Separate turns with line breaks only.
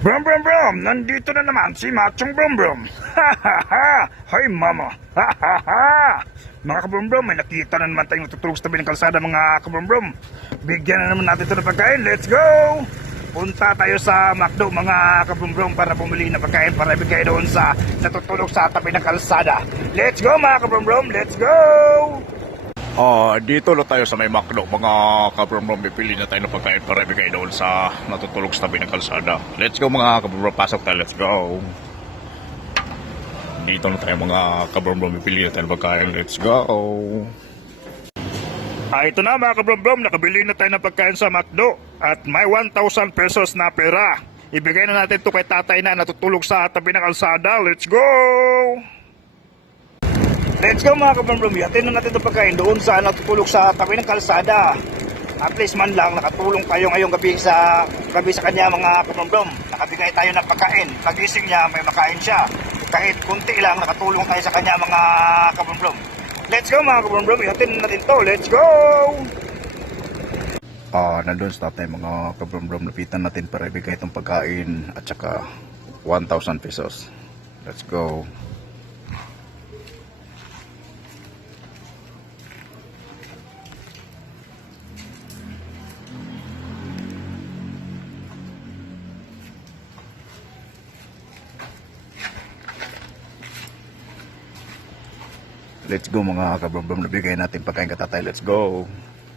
Brum brum brum, nandito na naman si Machong Brum Brum. Ha ha ha! Hoy mama! Ha ha ha! Mga kabrum brum, may nakita na naman tayong tutulog sa tabi ng kalsada mga kabrum brum. Bigyan na naman natin ito ng pagkain. Let's go! Punta tayo sa McDo mga kabrum brum para bumili ng pagkain para ibigay doon sa natutulog sa tabi ng kalsada. Let's go mga kabrum brum! Let's go!
Ah, dito na tayo sa may McDo. Mga kabrom pipili na tayo ng pagkain para ibigay doon sa natutulog sa tabi ng kalsada. Let's go mga kabrom pasok tayo. Let's go. Dito na tayo mga kabrom pipili na tayo ng pagkain. Let's go.
Ah, ito na mga kabrom nakabili na tayo ng pagkain sa McDo at may 1,000 pesos na pera. Ibigay na natin to kay tatay na natutulog sa tabi ng kalsada. Let's go! Let's go mga kabrom Yatin na natin itong pagkain doon sa natutulog sa tabi ng kalsada. At least man lang nakatulong tayo ngayong gabi sa gabi sa kanya mga kabrom Nakabigay tayo ng pagkain. Pagising niya may makain siya. Kahit kunti lang nakatulong tayo sa kanya mga kabrom Let's go mga kabrom Yatin na natin to. Let's go!
Ah, nandun sa tatay mga kabrom Lapitan natin para ibigay itong pagkain at saka 1,000 pesos. Let's go. Let's go mga kabrom Nabigay natin pagkain katatay. Let's go.